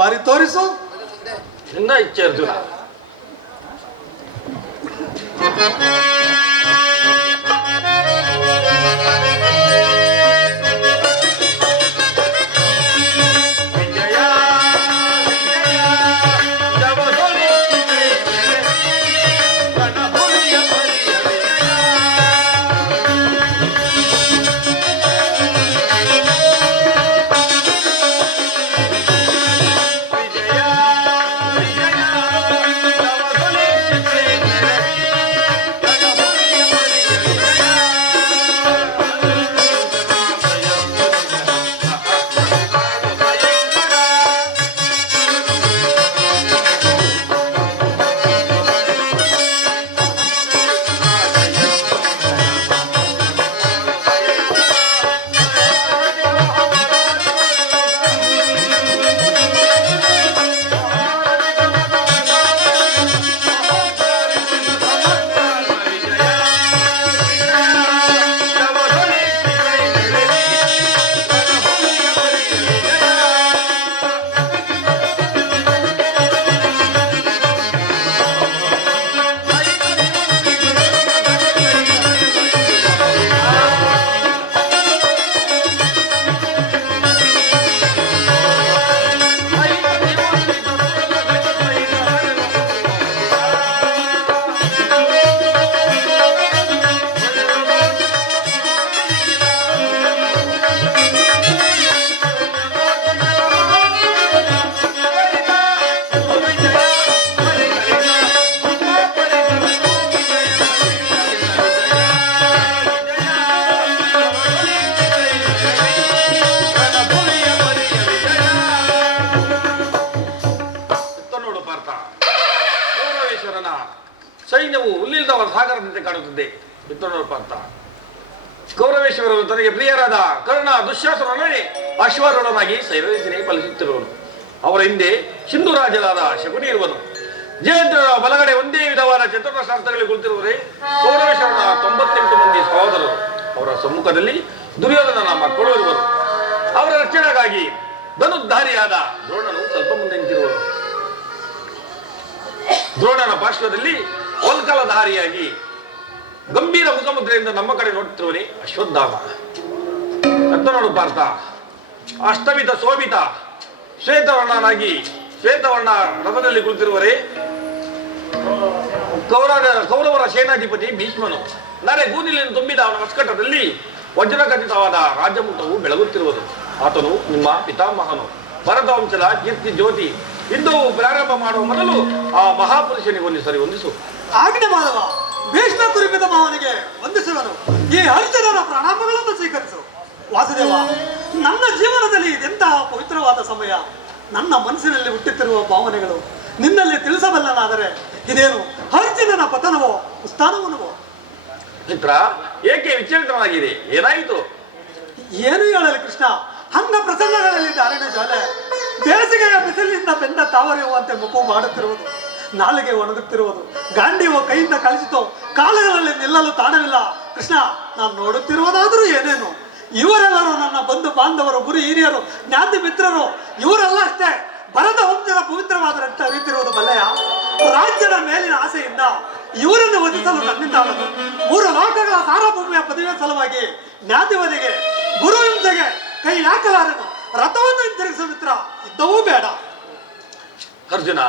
ಬಾರಿ ತೋರಿಸು. ನಿನ್ನ ಇಚ್ಛೆ ಅರ್ಜುನ. ಸೈನ್ಯವು ಉಲ್ಲಿಲ್ದವ ಸಾಗರದಂತೆ ಕಾಣುತ್ತದೆ. ಅಂತ ಕೌರವೇಶ್ವರರು ತನಗೆ ಪ್ರಿಯರಾದ ಕರ್ಣ ದುಶ್ಯಾಸನನೇ ಅಶ್ವಾರೂಢನಾಗಿ ಸೈನ್ಯರಚನೆ ಫಲಿಸುತ್ತಿರುವನು. ಅವರ ಹಿಂದೆ ಸಿಂಧು ರಾಜನಾದ ಶಕುನಿ ಇರುವನು. ಜಯಂತರ ಬಲಗಡೆ ಒಂದೇ ವಿಧವಾದ ಚತುರ್ಶಾಸ್ತ್ರಗಳಲ್ಲಿ ಕುಳಿತಿರುವರೆ ಕೌರವೇಶ್ವರನ 98 ಮಂದಿ ಸಹೋದರರು. ಅವರ ಸಮ್ಮುಖದಲ್ಲಿ ದುರ್ಯೋಧನನ ಮಕ್ಕಳು ಇರುವರು. ಅವರ ರಕ್ಷಣೆಗಾಗಿ ಧನುರ್ಧಾರಿಯಾದ ದ್ರೋಣನು ಸ್ವಲ್ಪ ಮುಂದೆ ನಿಂತಿರುವನು. ದ್ರೋಣನ ಪಾರ್ಶ್ವದಲ್ಲಿ ವಲ್ಕಲಧಾರಿಯಾಗಿ ಗಂಭೀರ ಮುಖಮುದ್ರೆಯಿಂದ ನಮ್ಮ ಕಡೆ ನೋಡುತ್ತಿರುವನೇ ಅಶ್ವತ್ಥಾಮ. ನೋಡು ಪಾರ್ಥ, ಅಷ್ಟಮಿತ ಶೋಭಿತ ಶ್ವೇತವರ್ಣನಾಗಿ ಶ್ವೇತವರ್ಣ ರಥದಲ್ಲಿ ಕುಳಿತಿರುವರೆ ಕೌರವರ ಸೇನಾಧಿಪತಿ ಭೀಷ್ಮನು. ನರೆ ಗೂದಿಲಿನ ತುಂಬಿದ ಅವನ ಮಸ್ಕಟದಲ್ಲಿ ವಜ್ರಖಚಿತವಾದ ರಾಜ್ಯಮುಖವು ಬೆಳಗುತ್ತಿರುವುದು. ಆತನು ನಿಮ್ಮ ಪಿತಾಮಹನು, ಭರತವಂಶದ ಕೀರ್ತಿ ಜ್ಯೋತಿ. ಯುದ್ಧವು ಪ್ರಾರಂಭ ಮಾಡುವ ಮೊದಲು ಆ ಮಹಾಪುರುಷನಿಗೆ ಸರಿ ಹೊಂದಿಸು. ಆಜ್ಞೆ ಮಾಧವ, ಭೀಷ್ಮ ಕುರಿಪಿತ ಮಾವನಿಗೆ ವಂದಿಸುವನು. ಈ ಅರ್ಜುನನ ಪ್ರಣಾಮಗಳನ್ನು ಸ್ವೀಕರಿಸು. ವಾಸುದೇವ, ನನ್ನ ಜೀವನದಲ್ಲಿ ಇದೆಂತಹ ಪವಿತ್ರವಾದ ಸಮಯ. ನನ್ನ ಮನಸ್ಸಿನಲ್ಲಿ ಹುಟ್ಟುತ್ತಿರುವ ಭಾವನೆಗಳು ನಿನ್ನಲ್ಲಿ ತಿಳಿಸಬಲ್ಲನಾದರೆ ಇದೇನು ಅರ್ಜುನನ ಪತನವೋ ಉತ್ಥಾನವೋ? ಮಿತ್ರ, ಏಕೆ ವಿಚಲಿತನಾಗಿದೆ? ಏನಾಯಿತು? ಏನು ಹೇಳಲಿ ಕೃಷ್ಣ, ಅಂಗ ಪ್ರಸಂಗಗಳಲ್ಲಿ ಅರಣ್ಯ ಜ್ವಾಲೆ, ಬೇಸಿಗೆಯ ಬಿಸಿಲಿನಿಂದ ಬೆಂದ ತಾವರೆಯುವಂತೆ ಮುಖವು ಮಾಡುತ್ತಿರುವುದು, ನಾಲಿಗೆ ಒಣಗುತ್ತಿರುವುದು, ಗಾಂಡಿಯೋ ಕೈಯಿಂದ ಕಳಿಸಿತೋ, ಕಾಲಗಳಲ್ಲಿ ನಿಲ್ಲಲು ತಾಣವಿಲ್ಲ. ಕೃಷ್ಣ, ನಾನು ನೋಡುತ್ತಿರುವುದಾದರೂ ಏನೇನು? ಇವರೆಲ್ಲರೂ ನನ್ನ ಬಂಧು ಬಾಂಧವರು, ಗುರು ಹಿರಿಯರು, ಜ್ಞಾತಿ ಮಿತ್ರರು. ಇವರೆಲ್ಲ ಅಷ್ಟೇ ಭರತ ವಂಶದ ಪವಿತ್ರವಾದ ರಕ್ತ ಹರಿಯುತ್ತಿರುವುದು ಬಲ್ಲೆಯ? ರಾಜ್ಯದ ಮೇಲಿನ ಆಸೆಯಿಂದ ಇವರನ್ನು ವಧಿಸಲು ನನ್ನಿಂದಾಗದು. 3 ಲೋಕಗಳ ಸಾರ್ವಭೌಮಿಯ ಪದವಿಯ ಸಲುವಾಗಿ ಜ್ಞಾತಿವಧಿಗೆ, ಗುರು ಹಿಂಸೆಗೆ ಕೈ ಹಾಕಲಾರನು. ರಥವನ್ನು ಹಿಂತಿರುಗಿಸುವ ಮಿತ್ರ ಇದ್ದವೂ ಬೇಡ. ಅರ್ಜುನ,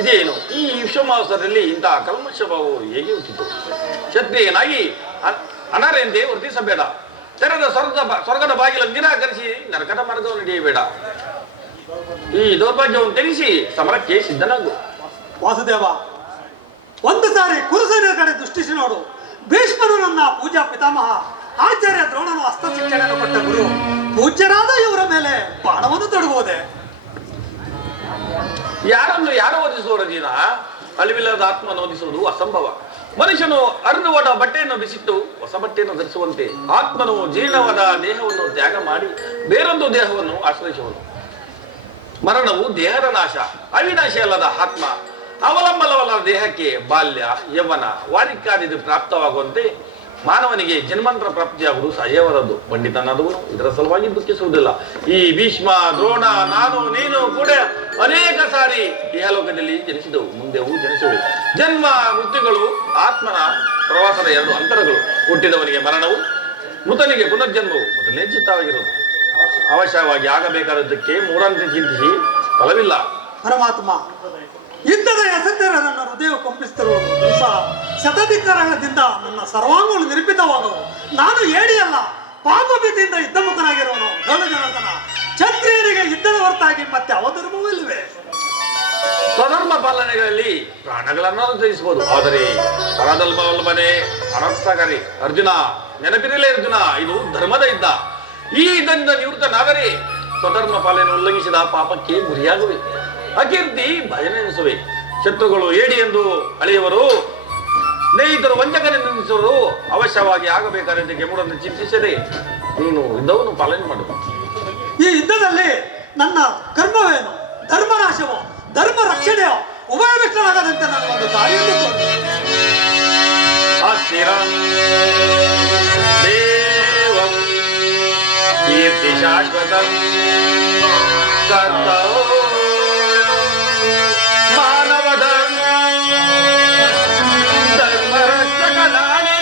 ಇದೇನು ಈ ವಿಶ್ವಮಾವಸರದಲ್ಲಿ ಇಂತಹ ಕಲ್ಮಶ ಭಾವವು ಹೇಗೆ ಹುಟ್ಟಿತು? ಕ್ಷತ್ರಿಯನಾಗಿ ಅನರ್ಯಂತೆ ವರ್ತಿಸಬೇಡ. ತೆರೆದ ಸ್ವರ್ಗದ ಬಾಗಿಲನ್ನು ನಿರಾಕರಿಸಿ ನರಕದ ಮಾರ್ಗವನ್ನು ನಡೆಯಬೇಡ. ಈ ದೌರ್ಭಾಗ್ಯವನ್ನು ತ್ಯಜಿಸಿ ಸಮರಕ್ಕೆ ಸಿದ್ಧನಾಗು. ವಾಸುದೇವ, ಒಂದು ಸಾರಿ ಕುರುಸೇನೆಯ ಕಡೆ ದೃಷ್ಟಿಸಿ ನೋಡು. ಭೀಷ್ಮನು ನನ್ನ ಪೂಜಾ ಪಿತಾಮಹ, ಆಚಾರ್ಯ ದ್ರೋಣನು ಹಸ್ತ ಶಿಕ್ಷಣೆಯನ್ನು ಕೊಟ್ಟ ಗುರು. ಪೂಜ್ಯರಾದ ಇವರ ಮೇಲೆ ಬಾಣವನ್ನು ತೊಡಗುವುದೇ? ಯಾರನ್ನು ಯಾರು ಓದಿಸುವ ರಜೀನ? ಅಳಿವಿಲ್ಲದ ಆತ್ಮವನ್ನು ಓದಿಸುವುದು ಅಸಂಭವ. ಮನುಷ್ಯನು ಅರ್ಧವಾದ ಬಟ್ಟೆಯನ್ನು ಬಿಸಿಟ್ಟು ಹೊಸ ಬಟ್ಟೆಯನ್ನು ಧರಿಸುವಂತೆ ಆತ್ಮನು ಜೀರ್ಣವಾದ ದೇಹವನ್ನು ತ್ಯಾಗ ಮಾಡಿ ಬೇರೊಂದು ದೇಹವನ್ನು ಆಶ್ರಯಿಸುವನು. ಮರಣವು ದೇಹದ ನಾಶ, ಅವಿನಾಶಿ ಅಲ್ಲದ ಆತ್ಮ. ಅವಲಂಬಲವಲ್ಲದ ದೇಹಕ್ಕೆ ಬಾಲ್ಯ, ಯೌವನ, ವಾರಿಕ್ಯಾದಿ ಪ್ರಾಪ್ತವಾಗುವಂತೆ ಮಾನವನಿಗೆ ಜನ್ಮಾಂತರ ಪ್ರಾಪ್ತಿಯಾಗುವುದು ಸಹಜವಾದದ್ದು. ಪಂಡಿತನಾದವನು ಇದರ ಸಲುವಾಗಿ ದುಃಖಿಸುವುದಿಲ್ಲ. ಈ ಭೀಷ್ಮ, ದ್ರೋಣ, ನಾನು, ನೀನು ಕೂಡ ಅನೇಕ ಸಾರಿ ಇಹಲೋಕದಲ್ಲಿ ಜನಿಸಿದವು, ಮುಂದೆವು ಜನಿಸುವು. ಜನ್ಮ ಮೃತ್ಯುಗಳು ಆತ್ಮನ ಪ್ರವಾಸದ ಎರಡು ಅಂತರಗಳು. ಹುಟ್ಟಿದವನಿಗೆ ಮರಣವು, ಮೃತನಿಗೆ ಪುನರ್ಜನ್ಮವು ಮೊದಲನೇ ಚಿತ್ತವಾಗಿರುವುದು. ಅವಶ್ಯವಾಗಿ ಆಗಬೇಕಾದದ್ದಕ್ಕೆ ಮೂರಂತೆ ಚಿಂತಿಸಿ ಫಲವಿಲ್ಲ. ಪರಮಾತ್ಮ, ಯುದ್ಧದ ಹೆಸರಿನ ನನ್ನ ಹೃದಯ ಕಂಪಿಸುತ್ತಿರುವುದು ಸಹ ಶತಧಿಕಾರದಿಂದ ನನ್ನ ಸರ್ವಾಂಗಗಳು ನಿರ್ಮಿತವಾದವು. ನಾನು ಏಡಿಯಲ್ಲ, ಪಾಪ ಭೀತಿಯಿಂದ ಯುದ್ಧಮುಖನಾಗಿರುವನು. ಹೇಳು ಜನಾರ್ದನ, ಕ್ಷತ್ರಿಯರಿಗೆ ಯುದ್ಧದ ಹೊರತಾಗಿ ಮತ್ತೆ ಅವಧರ್ಮವೂ ಇಲ್ಲವೇ? ಸ್ವಧರ್ಮ ಪಾಲನೆಗಳಲ್ಲಿ ಪ್ರಾಣಗಳನ್ನು ಅನುಸರಿಸಬಹುದು, ಆದರೆ ಪರಧರ್ಮವಲ್ಲಭನೆ ಅನರ್ಥಕಾರಿ. ಅರ್ಜುನ, ನೆನಪಿರಲೇ ಅರ್ಜುನ, ಇದು ಧರ್ಮದ ಯುದ್ಧ. ಈ ಯುದ್ಧದಿಂದ ನಿವೃತ್ತನಾದರೆ ಸ್ವಧರ್ಮ ಪಾಲನೆ ಉಲ್ಲಂಘಿಸಿದ ಪಾಪಕ್ಕೆ ಗುರಿಯಾಗುವೆ, ಅಕೀರ್ತಿ ಭಯನೆನಿಸುವೆ. ಶತ್ರುಗಳು ಏಡಿ ಎಂದು ಅಳೆಯುವರು, ಸ್ನೇಹಿತರು ವಂಚಕನೆಂದು ನಿಲ್ಲಿಸುವರು. ಅವಶ್ಯವಾಗಿ ಆಗಬೇಕಾದಕ್ಕೆ ಮೂರನ್ನು ಚಿಂತಿಸದೆ ನೀನು ಯುದ್ಧವನ್ನು ಪಾಲನೆ ಮಾಡು. ಈ ಯುದ್ಧದಲ್ಲಿ ನನ್ನ ಕರ್ಮವೇನು? ಧರ್ಮನಾಶವೋ ಧರ್ಮ ರಕ್ಷಣೆಯೋ? ಉಭಯವಿಷ್ಟನಾಗದಂತೆ ನನಗೊಂದು ದಾರಿಯನ್ನು ತೋರು. ಅಸ್ಥಿರಂ ದೇವಂ ಕೀರ್ತಿ ಶಾಶ್ವತಂ ಕರ್ತವ್ಯಂ ಮಾನವ ಧರ್ಮ ಧರ್ಮರಕ್ಷಕನಾಗಿ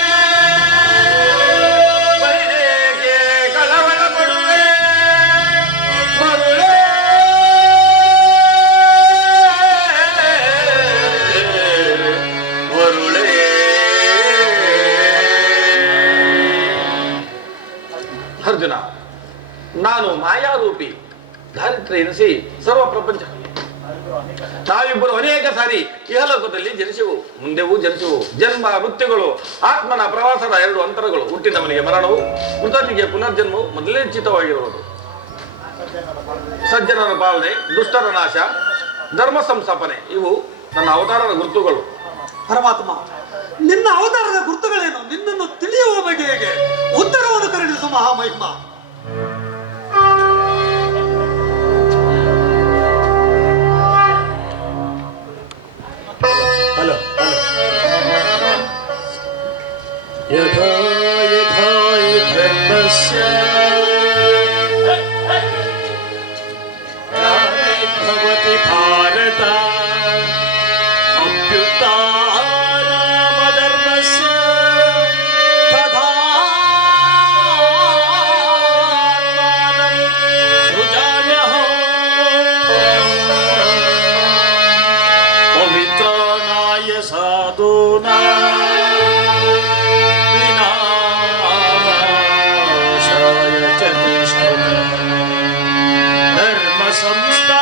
ಬೈದೇಗೆ ಕಳವಳ ಪಡುವೆ ಮರುಳೇ ಮರುಳೇ. ಅರ್ಜುನ, ನಾನು ಮಾಯಾರೂಪಿ ದಾರಿದ್ರ್ಯ ಎನಿಸಿ ಸರ್ವ ಪ್ರಪಂಚ. ನಾವಿಬ್ಬರು ಅನೇಕ ಸಾರಿ ಇಹಲೋಕದಲ್ಲಿ ಜನಿಸುವು, ಮುಂದೆವೂ ಜನಿಸುವು. ಜನ್ಮ ಮೃತ್ಯುಗಳು ಆತ್ಮನ ಪ್ರವಾಸದ ಎರಡು ಅಂತರಗಳು. ಹುಟ್ಟಿದವನಿಗೆ ಮರಣವು, ಮೃತನಿಗೆ ಪುನರ್ಜನ್ಮವು ಮೊದಲೇ ನಿಶ್ಚಿತವಾಗಿರುವುದು. ಸಜ್ಜನರ ಪಾಲನೆ, ದುಷ್ಟರ ನಾಶ, ಧರ್ಮ ಸಂಸ್ಥಾಪನೆ ಇವು ನನ್ನ ಅವತಾರದ ಗುರುತುಗಳು. ಪರಮಾತ್ಮ, ನಿನ್ನ ಅವತಾರದ ಗುರುತುಗಳೇನು? ನಿನ್ನನ್ನು ತಿಳಿಯುವ ಬಗೆ ಹೇಗೆ? ಉತ್ತರವನ್ನು ಕರುಣಿಸು ಮಹಾಮಹಿಮ. यथा यथा हि धर्मस्य भवति भारत अभ्युत्थानमधर्मस्य तथात्मानं सृजाम्यहम् पवित्राणाय साधूनां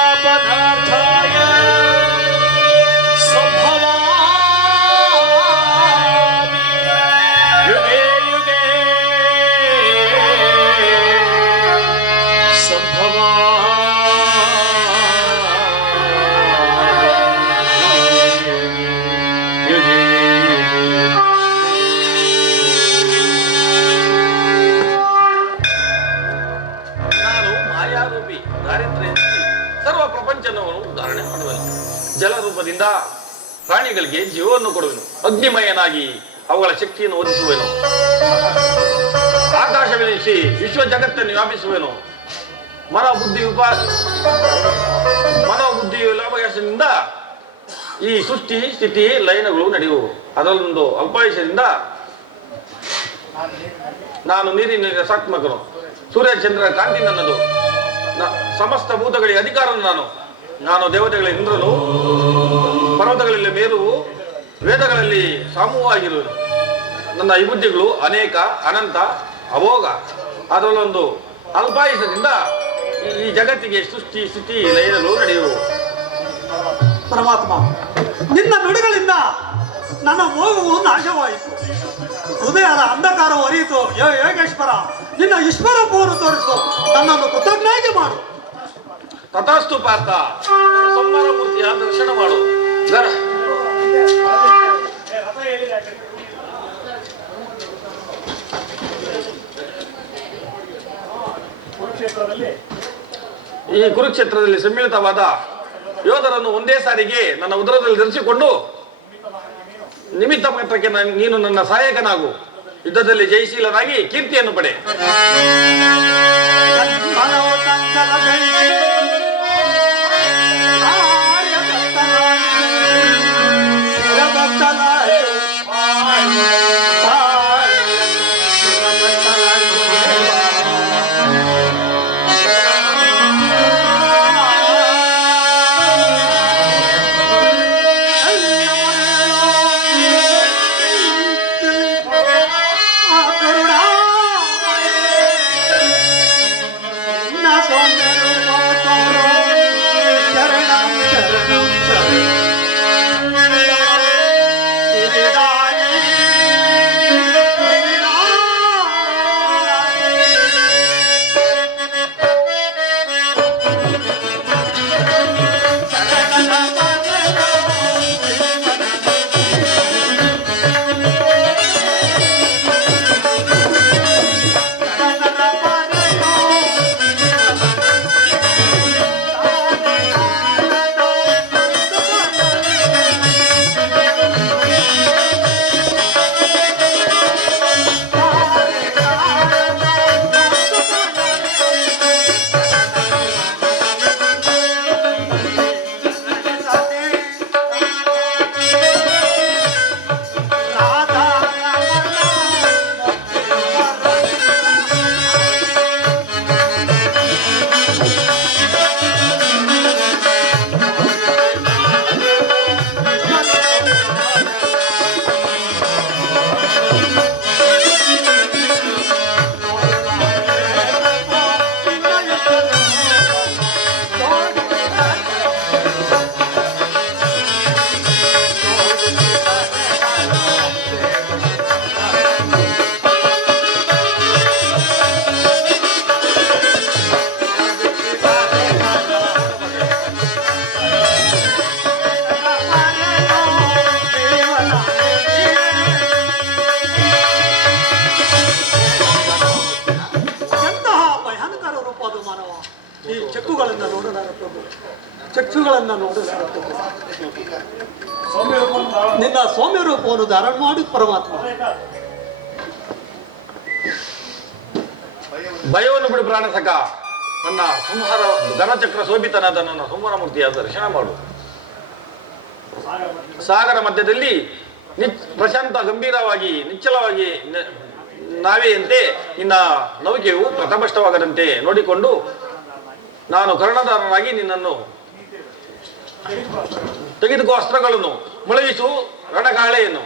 संस्थापनार्थाय संभवामि युगे युगे युगे ನಾನು ಮಾಯಾರೂಪಿ ದಾರಿದ್ರ್ಯ ಸರ್ವ ಪ್ರಪಂಚವನ್ನು ಧಾರಣೆ ಮಾಡುವನು. ಜಲರೂಪದಿಂದ ಪ್ರಾಣಿಗಳಿಗೆ ಜೀವವನ್ನು ಕೊಡುವೆನು. ಅಗ್ನಿಮಯನಾಗಿ ಅವುಗಳ ಶಕ್ತಿಯನ್ನು ಒದಗಿಸುವೆನು. ಆಕಾಶವೆನಿಸಿ ವಿಶ್ವ ಜಗತ್ತನ್ನು ವ್ಯಾಪಿಸುವೆನು. ಮನೋಬುದ್ಧಿ ಲಾಭಾಯಸದಿಂದ ಈ ಸೃಷ್ಟಿ ಸ್ಥಿತಿ ಲಯನಗಳು ನಡೆಯುವು. ಅದರಲ್ಲೊಂದು ಅಲ್ಪಾಯುಷ್ಯದಿಂದ ನಾನು ನೀರಿನ ರಸಾತ್ಮಕನು. ಸೂರ್ಯಚಂದ್ರ ಕಾಂತಿ ನನ್ನದು. ಸಮಸ್ತ ಭೂತಗಳಿಗೆ ಅಧಿಕಾರ ನಾನು ದೇವತೆಗಳ ಇಂದ್ರನು, ಪರ್ವತಗಳಲ್ಲಿ ಮೇರುವು, ವೇದಗಳಲ್ಲಿ ಸಾಮೂಹವಾಗಿರುವುದು. ನನ್ನ ವಿಬುದ್ಧಿಗಳು ಅನೇಕ, ಅನಂತ, ಅಭೋಗ. ಅದರಲ್ಲೊಂದು ಅಲ್ಪಾಯುಷದಿಂದ ಈ ಜಗತ್ತಿಗೆ ಸೃಷ್ಟಿ ಸ್ಥಿತಿ ಲಯನಗಳು ನಡೆಯುವು. ಪರಮಾತ್ಮ, ನಿನ್ನ ನುಡಿಗಳಿಂದ ನನ್ನ ಮೋಹವು ನಾಶವಾಯಿತು, ಹೃದಯದ ಅಂಧಕಾರವು ಅರಿಯಿತು. ಯೋಗೇಶ್ವರ, ನಿನ್ನ ಈಶ್ವರತ್ವವನ್ನು ತೋರಿಸು, ನನ್ನನ್ನು ಕೃತಜ್ಞಾಗಿ ಮಾಡು. ತಥಾಸ್ತು ಪಾರ್ಥ, ಸಂಹಾರ ಮೂರ್ತಿಯ ದರ್ಶನ ಮಾಡು. ಈ ಕುರುಕ್ಷೇತ್ರದಲ್ಲಿ ಸಮ್ಮಿಳಿತವಾದ ಯೋಧರನ್ನು ಒಂದೇ ಸಾರಿಗೆ ನನ್ನ ಉದರದಲ್ಲಿ ಧರಿಸಿಕೊಂಡು ನಿಮಿತ್ತ ಮಾತ್ರಕ್ಕೆ ನೀನು ನನ್ನ ಸಹಾಯಕನಾಗು. ಯುದ್ಧದಲ್ಲಿ ಜಯಶೀಲನಾಗಿ ಕೀರ್ತಿಯನ್ನು ಪಡೆ. ಮನವು ಚಂಚಲಗೈಸಿ ಶಿರದತ್ತಲಾಯ್ತು. ಈ ಚೆಕ್ಕುಗಳನ್ನ ನೋಡಲಾರ ಪ್ರಭು, ಚಕ್ಷುಗಳನ್ನ ನೋಡಲಾರ ಪ್ರಭು. ನಿನ್ನ ಸೌಮ್ಯ ರೂಪವನ್ನು ಧಾರಣ ಮಾಡಿ ಪರಮಾತ್ಮ. ಭಯವನ್ನು ಬಿಡು ಪ್ರಾಣಸಕ, ನನ್ನ ಸಂಹಾರ ಘನಚಕ್ರ ಶೋಭಿತನಾದ ನನ್ನ ಸಂಹಾರ ಮೂರ್ತಿಯಾದ ದರ್ಶನ ಮಾಡು. ಸಾಗರ ಮಧ್ಯದಲ್ಲಿ ಪ್ರಶಾಂತ ಗಂಭೀರವಾಗಿ ನಿಚ್ಚಲವಾಗಿ ನಾವೆಯಂತೆ ನಿನ್ನ ನೌಕೆಯು ಪ್ರಥಮಷ್ಟವಾಗದಂತೆ ನೋಡಿಕೊಂಡು ನಾನು ಕರ್ಣಧಾರನಾಗಿ ನಿನ್ನನ್ನು ತೆಗೆದುಕೋ ಅಸ್ತ್ರಗಳನ್ನು, ಮೊಳಗಿಸು ರಣಗಾಳೆಯನ್ನು.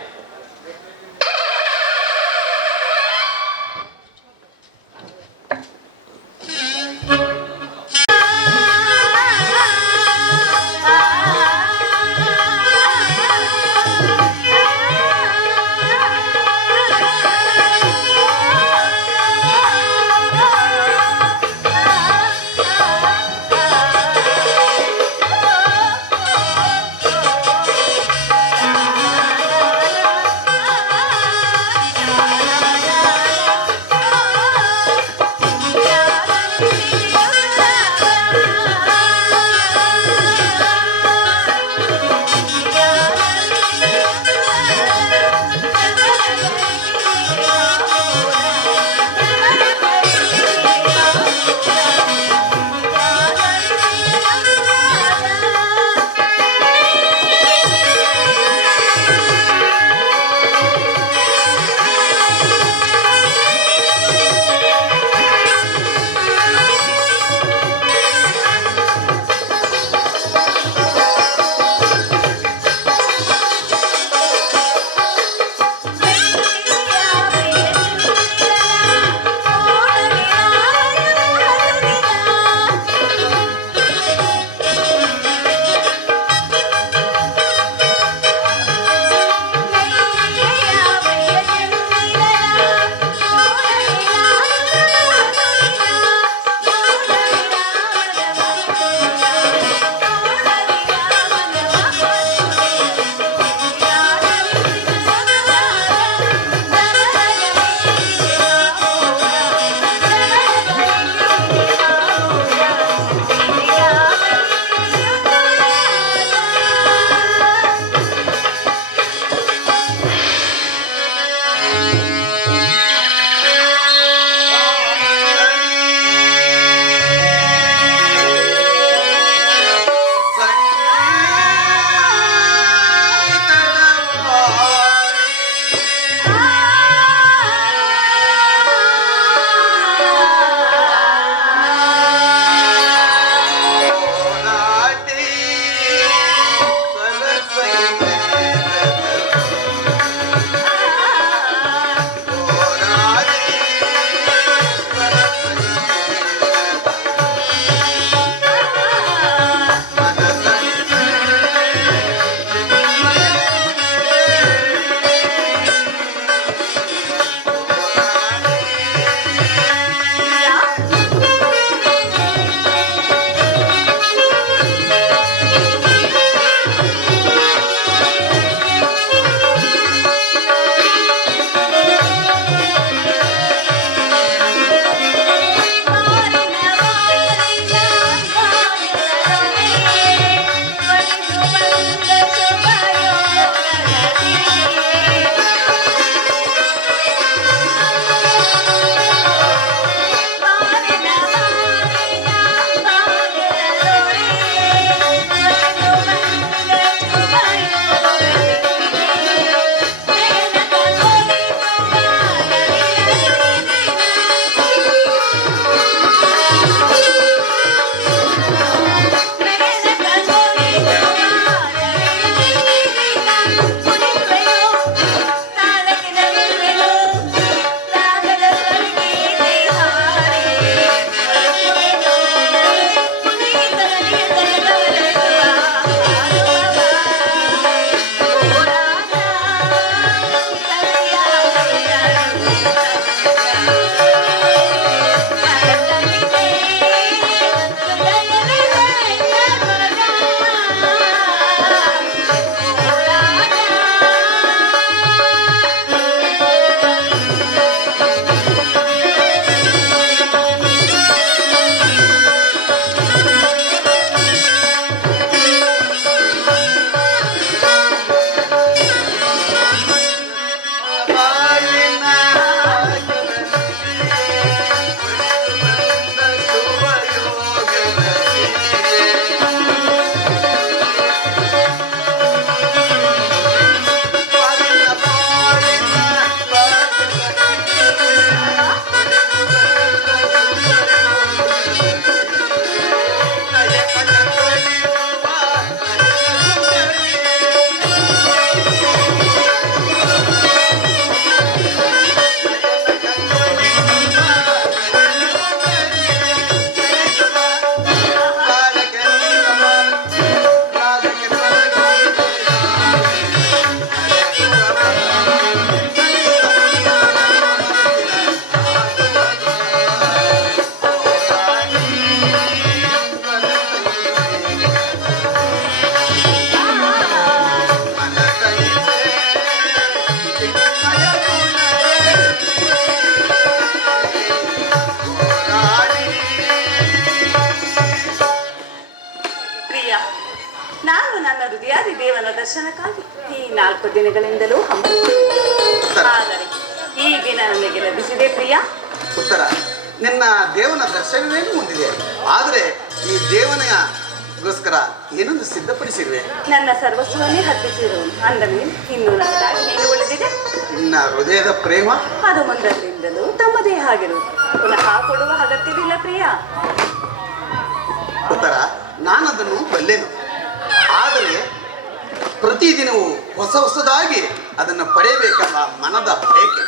ದೇವಾದಿ ದೇವನ ದರ್ಶನಕ್ಕಾಗಿ ಈ 4 ದಿನಗಳಿಂದಲೂ ಆದರೆ ಈ ದಿನ ನನಗೆ ಲಭಿಸಿದೆ ಪ್ರಿಯ. ಉತ್ತರ, ನಿನ್ನ ದೇವನ ದರ್ಶನವೇನು ಹೊಂದಿದೆ, ಆದರೆ ಈ ದೇವನಿಗೋಸ್ಕರ ಏನೊಂದು ಸಿದ್ಧಪಡಿಸಿರುವೆ. ನನ್ನ ಸರ್ವಸ್ವವನ್ನೇ ಹತ್ತಿಸಿರುವನು ಅಂದ ಮೇಲೆ ಇನ್ನು ನನ್ನದಾಗಿ ಏನು ಉಳಿದಿದೆ? ನಿನ್ನ ಹೃದಯದ ಪ್ರೇಮ ಅದು ಮುಂದರಿಂದಲೂ ತಮ್ಮದೇ ಆಗಿರುವುದು. ಪುನಃ ಕೊಡುವ ಅಗತ್ಯವಿಲ್ಲ ಪ್ರಿಯ. ಉತ್ತರ, ನಾನದನ್ನು ಬಲ್ಲೆನು, ಆದರೆ ಪ್ರತಿದಿನವೂ ಹೊಸ ಹೊಸದಾಗಿ ಅದನ್ನು ಪಡೆಯಬೇಕೆಂಬ ಮನದ ಬಯಕೆ.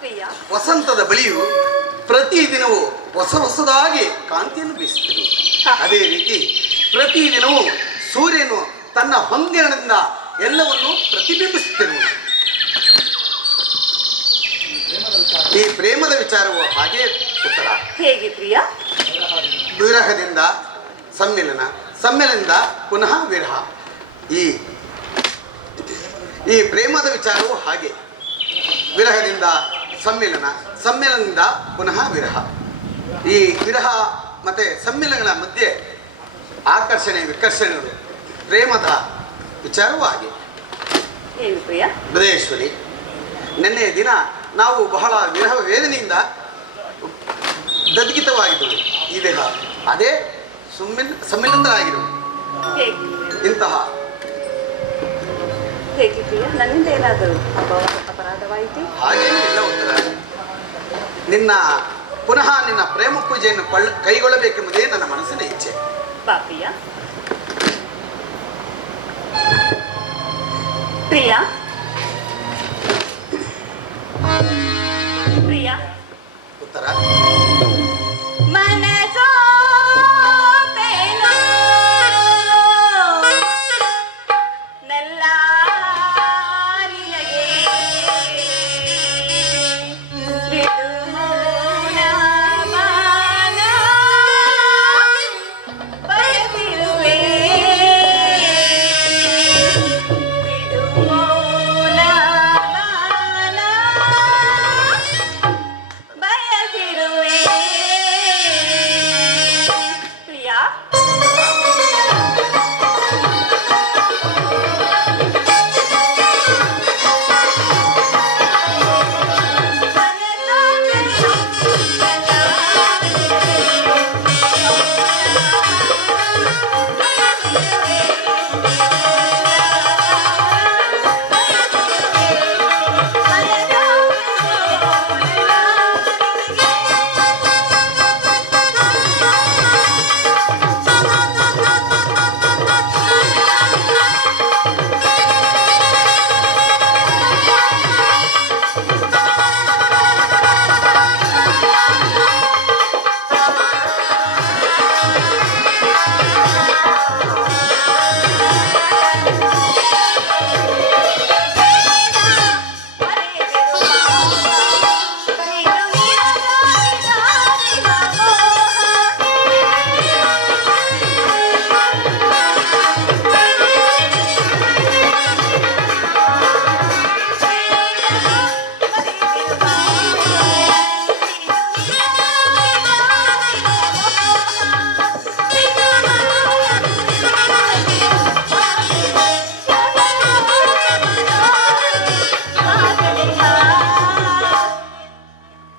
ಪ್ರಿಯ, ವಸಂತದ ಬಳಿಯು ಪ್ರತಿದಿನವೂ ಹೊಸ ಹೊಸದಾಗಿ ಕಾಂತಿಯನ್ನು ಬೀಸುತ್ತಿರುವುದು. ಅದೇ ರೀತಿ ಪ್ರತಿದಿನವೂ ಸೂರ್ಯನು ತನ್ನ ಹೊಂದಿರಣದಿಂದ ಎಲ್ಲವನ್ನು ಪ್ರತಿಬಿಂಬಿಸುತ್ತಿರುವುದು. ಈ ಪ್ರೇಮದ ವಿಚಾರವು ಹಾಗೆ ಉತ್ತರ. ಹೇಗೆ ಪ್ರಿಯ? ವಿರಹದಿಂದ ಸಮ್ಮಿಲನ, ಸಮ್ಮಿಲನದಿಂದ ಪುನಃ ವಿರಹ. ಈ ಪ್ರೇಮದ ವಿಚಾರವು ಹಾಗೆ. ವಿರಹದಿಂದ ಸಮ್ಮಿಲನ, ಸಮ್ಮಿಲನದಿಂದ ಪುನಃ ವಿರಹ. ಈ ವಿರಹ ಮತ್ತು ಸಮ್ಮಿಲನಗಳ ಮಧ್ಯೆ ಆಕರ್ಷಣೆ ವಿಕರ್ಷಣೆಗಳು, ಪ್ರೇಮದ ವಿಚಾರವೂ ಹಾಗೆ. ಏನು ಪ್ರಿಯ? ಹೃದಯೇಶ್ವರಿ, ನಿನ್ನೆಯ ದಿನ ನಾವು ಬಹಳ ವಿರಹ ವೇದನೆಯಿಂದ ಗದ್ಗಿತವಾಗಿದ್ದವು. ಈ ದೇಹ ಅದೇ ಸಮ್ಮಿಲನರಾಗಿರುವುದು. ಹೇಗೆ ಇಂತಹ ಹೇಗೆ ಪ್ರಿಯ? ನನ್ನಿಂದ ಏನಾದರೂ ಅಪರಾಧವಾಯಿತು? ಹಾಗೇನೂ ಇಲ್ಲ ಉತ್ತರ. ಪುನಃ ನಿನ್ನ ಪ್ರೇಮ ಪೂಜೆಯನ್ನು ಕೈಗೊಳ್ಳಬೇಕೆಂಬುದೇ ನನ್ನ ಮನಸ್ಸಿನ ಇಚ್ಛೆ. ಬಾ ಪ್ರಿಯ. ಪ್ರಿಯ ಪ್ರಿಯ ಉತ್ತರ ಮನಸೋಪೇನೋ ನೆಲ್ಲ ನಿನಗೆ ಬಿಡುಮೌನ ಮಾನ ಬಯಸಿರುವೆ ಬಿಡುಮೌನ ಮಾನ ಬಯಸಿರುವೆ ಪ್ರಿಯ.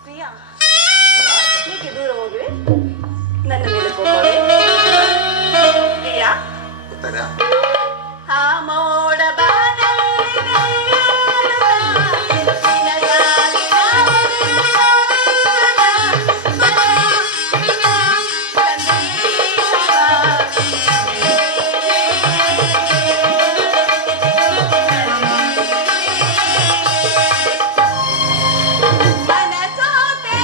ಪ್ರಿಯ, ಏಕೆ ದೂರ ಹೋಗುವೆ? ನನ್ನ ಮೇಲೆ ಕೋಪವೇ? ಪ್ರಿಯ, ಉತ್ತರ ಆ ಮೋಡ ಬಾನಲ್ಲಿ ನಡೆಯುತ್ತಾ ನಿನಗಾಗಿ ಮನಸೋತೆ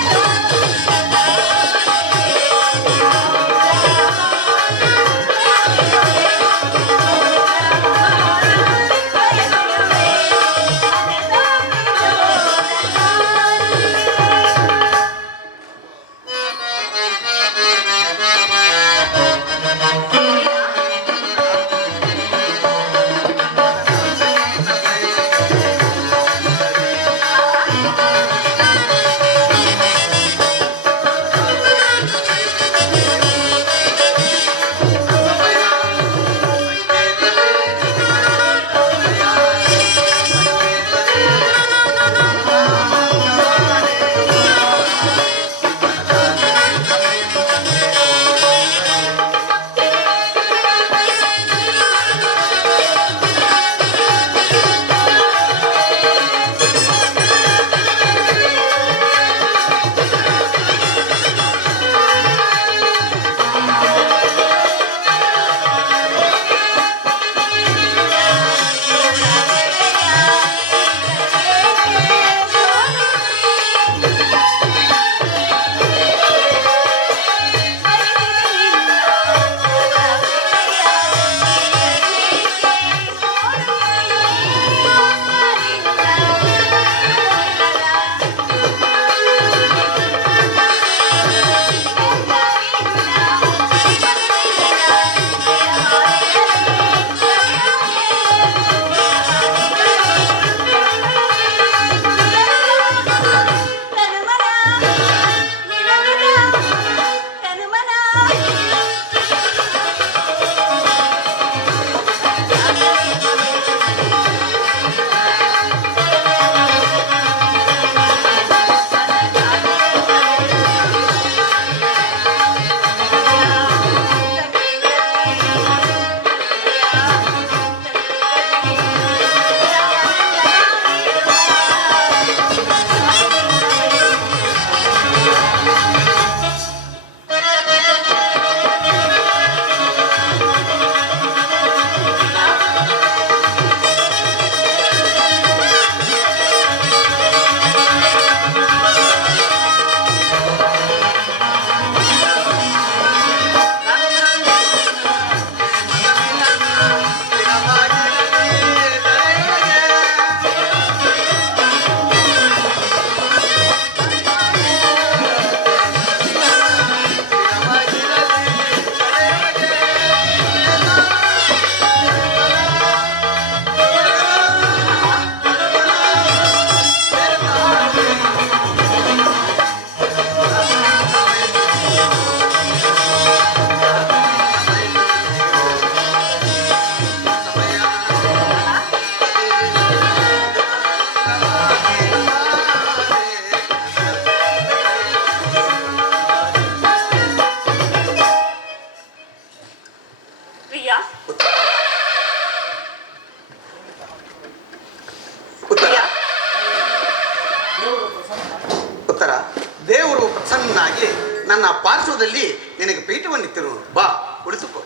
ಆಸನದಲ್ಲಿ ನಿನಗೆ ಪೀಠವನ್ನಿತ್ತಿರು. ಬಾ, ಕುಳಿತುಕೋ.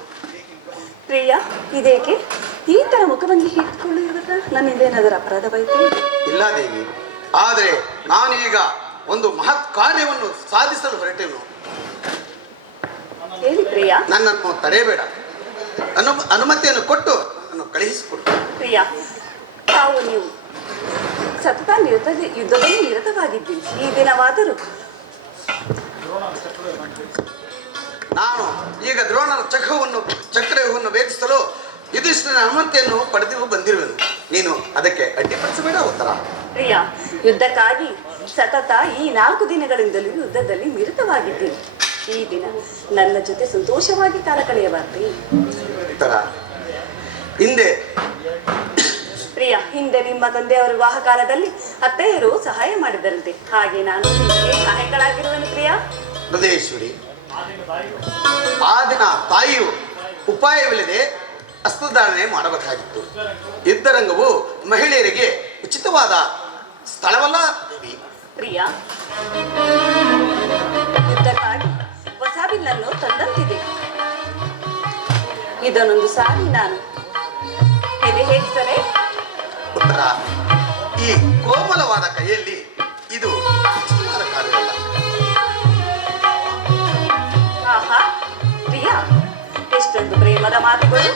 ಪ್ರಿಯ, ಇದೇಕೆ ಈ ತರ ಮುಖಭಂಗಿ ಇಟ್ಕೊಂಡಿರುವಾಗ ನನ್ನಿಂದ ಏನಾದರೂ ಅಪರಾಧವಾಯಿತು? ಇಲ್ಲ ದೇವಿ, ಆದರೆ ನಾನೀಗ ಒಂದು ಮಹತ್ ಕಾರ್ಯವನ್ನು ಸಾಧಿಸಲು ಹೊರಟೆನು. ಹೇಳಿ ಪ್ರಿಯ. ನನ್ನನ್ನು ತಡೆಯಬೇಡ. ಅನುಮತಿಯನ್ನು ಕೊಟ್ಟು ನನ್ನನ್ನು ಕಳುಹಿಸಿಕೊಡು. ಪ್ರಿಯ, ತಾವು ನೀವು ಸತತ ಯುದ್ಧದಲ್ಲಿ ನಿರತವಾಗಿದ್ದೀನಿ. ಈ ದಿನವಾದರೂ ನಾನು ಈಗ ದ್ರೋಣರ ಚಕ್ರವ್ಯೂಹವನ್ನು ಭೇದಿಸಲು ಯುಧಿಷ್ಠಿರನ ಅನುಮತಿಯನ್ನು ಪಡೆದು ಬಂದಿರುವೆನು. ನೀನು ಅದಕ್ಕೆ ಅಡ್ಡಿಪಡಿಸಬೇಡ ಉತ್ತರ. ಪ್ರಿಯ, ಯುದ್ಧಕ್ಕಾಗಿ ಸತತ ಈ 4 ದಿನಗಳಿಂದಲೂ ಯುದ್ಧದಲ್ಲಿ ನಿರತವಾಗಿದ್ದೀನಿ. ಈ ದಿನ ನನ್ನ ಜೊತೆ ಸಂತೋಷವಾಗಿ ಕಾಲ ಕಳೆಯಬಾರ್ದು. ಉತ್ತರ, ಹಿಂದೆ ಪ್ರಿಯ, ಹಿಂದೆ ನಿಮ್ಮ ತಂದೆಯವರ ವಿವಾಹ ಕಾಲದಲ್ಲಿ ಅತ್ತೆಯರು ಸಹಾಯ ಮಾಡಿದರಂತೆ. ಹಾಗೆ ನಾನು ನಿಮಗೆ ಸಹಾಯಗಳಾಗಿರುವೆನು. ಪ್ರಿಯ ಹೃದಯೇಶ್ವರಿ, ಆ ದಿನ ತಾಯಿಯು ಉಪಾಯವಿಲ್ಲದೆ ಹಸ್ತಧಾರಣೆ ಮಾಡಬೇಕಾಗಿತ್ತು. ಯುದ್ಧರಂಗವು ಮಹಿಳೆಯರಿಗೆ ಉಚಿತವಾದ ಸ್ಥಳವಲ್ಲ ದೇವಿ. ಪ್ರಿಯ, ಯುದ್ಧಕ್ಕಾಗಿ ಹೊಸ ಬಿಲ್ಲನ್ನು ತಂದಂತಿದೆ. ಇದನ್ನೊಂದು ಸಾರಿ ನಾನು ಹೇಗಿಸಲೇ? ಉತ್ತರ, ಈ ಕೋಮಲವಾದ ಕೈಯಲ್ಲಿ ಇದು ಉಚಿತವಾದ ಕಾರ್ಯವಲ್ಲ. ಆಹಾ ಪ್ರಿಯ, ಎಷ್ಟೊಂದು ಪ್ರೇಮದ ಮಾತುಗಳು.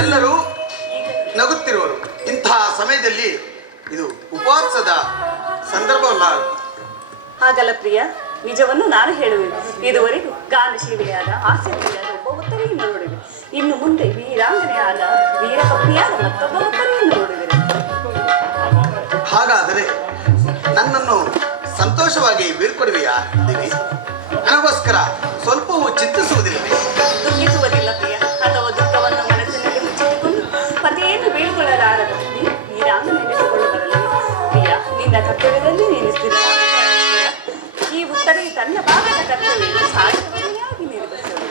ಎಲ್ಲರೂ ನಗುತ್ತಿರುವರು. ಇಂತಹ ಸಮಯದಲ್ಲಿ ಇದು ಉಪವಾಸದ ಸಂದರ್ಭವಲ್ಲ. ಹಾಗಲ್ಲ ಪ್ರಿಯ, ನಿಜವನ್ನು ನಾನು ಹೇಳುವೆನು. ಇದುವರೆಗೂ ಗಾನಶೀಲಿಯಾದ ಹಾಸ್ಯಪ್ರಿಯಾದ ಒಬ್ಬ ಉತ್ತರೆಯನ್ನು ನೋಡಿದೆ. ಇನ್ನು ಮುಂದೆ ವೀರಾಂಗನೆಯಾದ ವೀರಪತ್ನಿಯಾದ ಮತ್ತೊಬ್ಬ ಉತ್ತರೆಯನ್ನು ನೋಡಿದೆ. ಹಾಗಾದರೆ ನನ್ನನ್ನು ಸಂತೋಷವಾಗಿ ಬೀಳ್ಕೊಡುವೆಯಾ ದೇವಿ? ನನಗೋಸ್ಕರ ಸ್ವಲ್ಪವೂ ಚಿಂತಿಸುವುದಿಲ್ಲವೇ? ದುಃಖಿಸುವುದಿಲ್ಲ ಪ್ರಿಯ, ಅಥವಾ ದುಃಖವನ್ನು ಮನಸ್ಸಿನಲ್ಲಿ ಮುಚ್ಚಿಟ್ಟುಕೊಂಡು ಪತಿಯನ್ನು ಬೀಳ್ಕೊಳ್ಳಲಾರದ ವೀರಾಂಗನೆ ನೆನೆಸಿಕೊಂಡು ಬರಲಿ. ಪ್ರಿಯ, ನಿನ್ನ ಕರ್ತವ್ಯದಲ್ಲಿ ನೀನು ಸ್ಥಿರವಾದ ಈ ಉತ್ತರೆ ತನ್ನ ಭಾಗದ ಕರ್ತವ್ಯವನ್ನು ಸಾಧನೆಯಾಗಿ ನಿರ್ವಹಿಸಬೇಕು.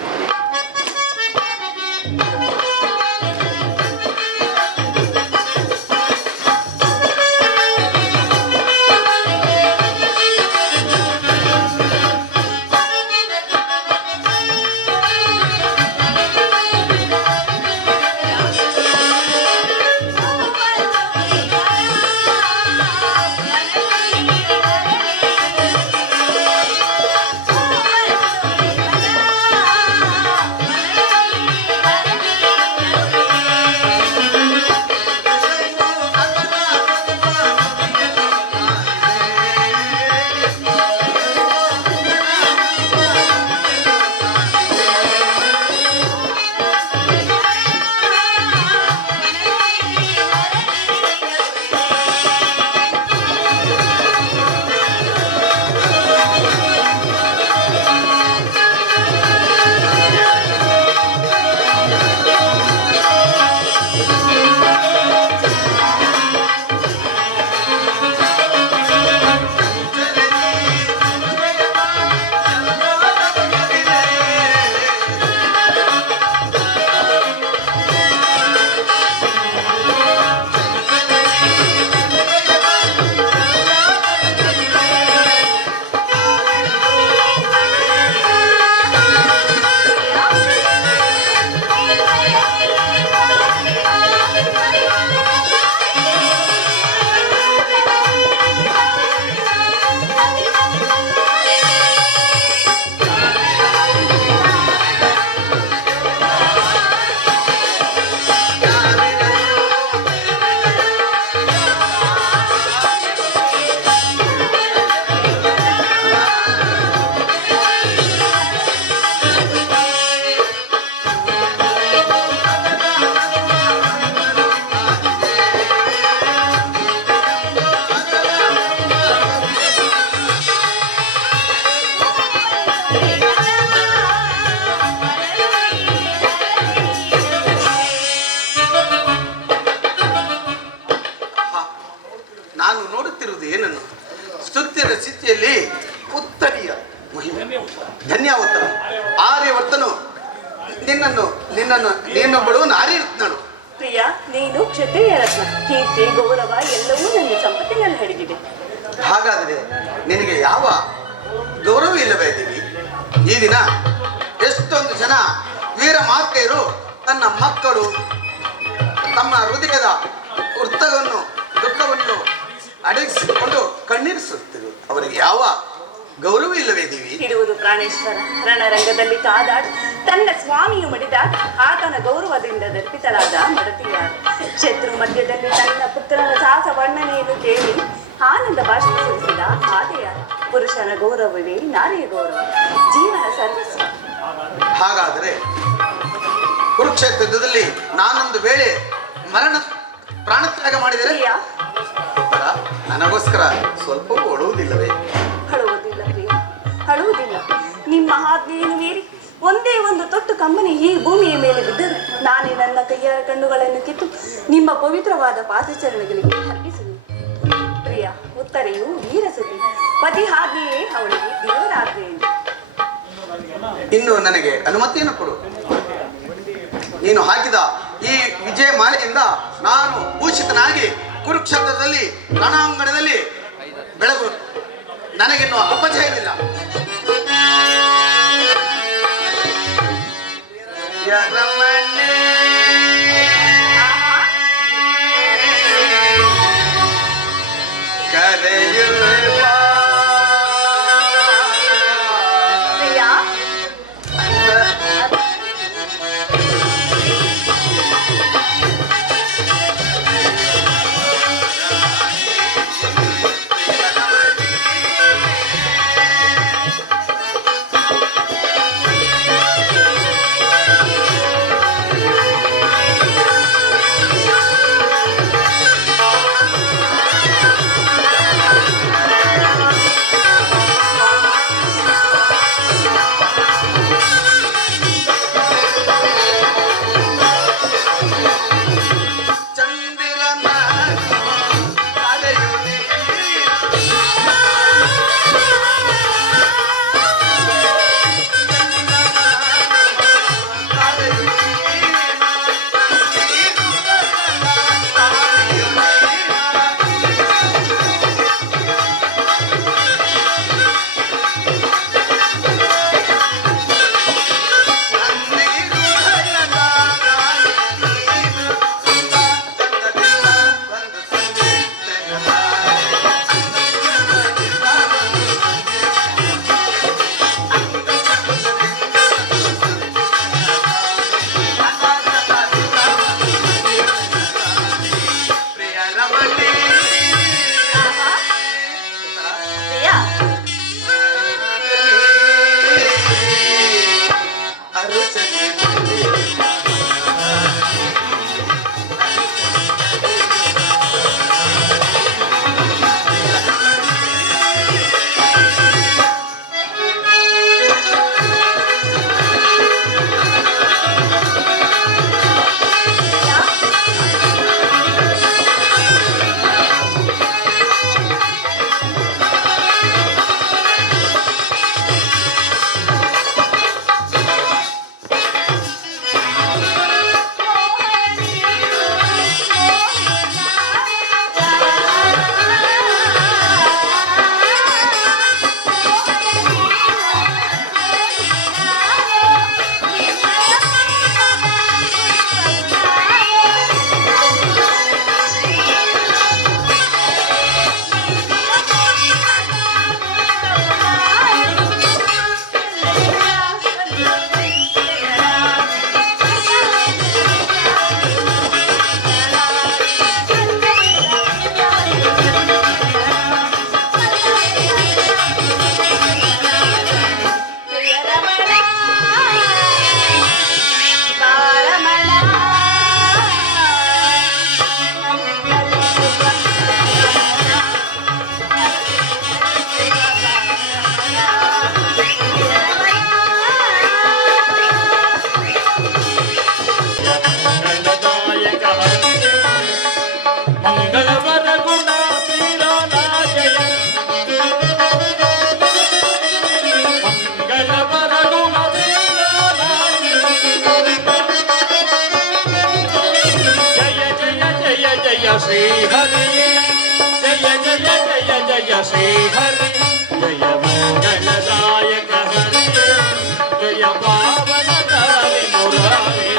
ನಾನು ನೋಡುತ್ತಿರುವುದು ಏನನ್ನು ಸ್ತುತ್ಯದ ಸ್ಥಿತಿಯಲ್ಲಿ ಉತ್ತರಿಯ ಮಹಿಮೆ ಧನ್ಯಾವತ ಆರ್ಯವರ್ತನು ನಿನ್ನೊಬ್ಬಳು ನಾರಿರ್ತನಳು. ಪ್ರಿಯ, ನೀನು ಕ್ಷತ್ರಿಯ ರತ್ನ. ಕೀರ್ತಿ ಗೌರವ ಎಲ್ಲವೂ ನನ್ನ ಸಂಪತ್ತಿನಲ್ಲಿ ಹರಿದಿದೆ. ಹಾಗಾದರೆ ನಿನಗೆ ಯಾವ ಗೌರವ ಇಲ್ಲವೇ ದೇವಿ? ಈ ದಿನ ಎಷ್ಟೊಂದು ಜನ ವೀರ ಮಾತೆಯರು ತನ್ನ ಮಕ್ಕಳು ತಮ್ಮ ಹೃದಯದ ವೃತ್ತವನ್ನು ದುಃಖವನ್ನು ಅಡಗಿಸಿಕೊಂಡು ಕಣ್ಣೀರಿಸುತ್ತಿರು. ಅವರಿಗೆ ಯಾವ ಗೌರವ ಇಲ್ಲವೇ ದೇವಿ? ಇರುವುದು ಪ್ರಾಣೇಶ್ವರ. ರಣರಂಗದಲ್ಲಿ ಕಾದಾಡಿ ತನ್ನ ಸ್ವಾಮಿಯು ಮಡಿದಾಗ ಆತನ ಗೌರವದಿಂದ ದರ್ಪಿತಳಾದ ಮಡತಿಯಾರು. ಶತ್ರು ಮಧ್ಯದಲ್ಲಿ ತನ್ನ ಪುತ್ರನ ಸಾಹಸ ವರ್ಣನೆಯನ್ನು ಕೇಳಿ ಆನಂದ ಭಾಷಣ ಸುರಿಸಿದ ಆತೆಯಾರು. ಪುರುಷನ ಗೌರವವೇ ನಾರಿಯ ಗೌರವ, ಜೀವನ ಸರ್ವಸ್ವ. ಹಾಗಾದರೆ ಕುರುಕ್ಷೇತ್ರದಲ್ಲಿ ನಾನೊಂದು ವೇಳೆ ಪ್ರಾಣತ್ಯಾಗ ಮಾಡಿದರೆ ಪ್ರಿಯ, ಉತ್ತರ ನನಗೋಸ್ಕರ ಸ್ವಲ್ಪವೂ ಒಳುವುದಿಲ್ಲವೇ? ಅಳುವುದಿಲ್ಲ ಪ್ರಿಯ, ಅಳುವುದಿಲ್ಲ. ನಿಮ್ಮ ಆಜ್ಞೆಯನ್ನು ಮೀರಿ ಒಂದೇ ಒಂದು ತೊಟ್ಟು ಕಮ್ಮನಿ ಈ ಭೂಮಿಯ ಮೇಲೆ ಬಿದ್ದರೆ ನಾನೇ ನನ್ನ ಕೈಯಾರ ಕಣ್ಣುಗಳನ್ನು ಕಿತ್ತು ನಿಮ್ಮ ಪವಿತ್ರವಾದ ಪಾದಚರಣೆಗಳಿಗೆ ಅರ್ಪಿಸುವೆ. ಪ್ರಿಯ, ಉತ್ತರೆಯು ವೀರಸುತಿ. ಪತಿ ಹಾಗೆಯೇ ಅವಳಿಗೆ ದೇವರ ಆಜ್ಞೆಯನ್ನು. ಇನ್ನು ನನಗೆ ಅನುಮತಿಯನ್ನು ಕೊಡು. ನೀನು ಹಾಕಿದ ಈ ವಿಜಯ ಮಾಲೆಯಿಂದ ನಾನು ಭೂಷಿತನಾಗಿ ಕುರುಕ್ಷೇತ್ರದಲ್ಲಿ ರಣಾಂಗಣದಲ್ಲಿ ಬೆಳಗು. ನನಗಿನ್ನು ಅಪಜಯವಿಲ್ಲ. ಪ್ರಿಯ, ಹರಿಯೇ ಜಯ ಜಯ ಜಯ ಜಯ ಶ್ರೀ ಹರಿ ಜಯ ಮಂಗಳದಾಯಕ ಹರಿಯೇ ಜಯ ಪಾವನದಾರಿ ಮುರಾರಿ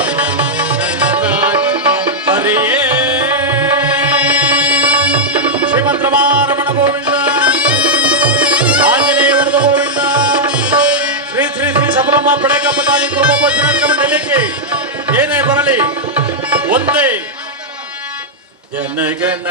ಜಯ ಮಂಗಳದಾಯಕ ಹರಿಯೇ ಶ್ರೀಮಂತ ರಮಣ ಗೋವಿಂದ ಆಂಜನೇಯ ವರದ ಗೋವಿಂದ ಶ್ರೀ ಶ್ರೀ ಶ್ರೀ ಸಬ್ರಹ್ಮ ಪಡೆಕ ಪತಾಯಿ ಕೃಪೋಪಚನ ನೆಲೆಕ್ಕೆ ಏನೇ ಬರಲಿ ಒಂದೇ ಜನಗಣ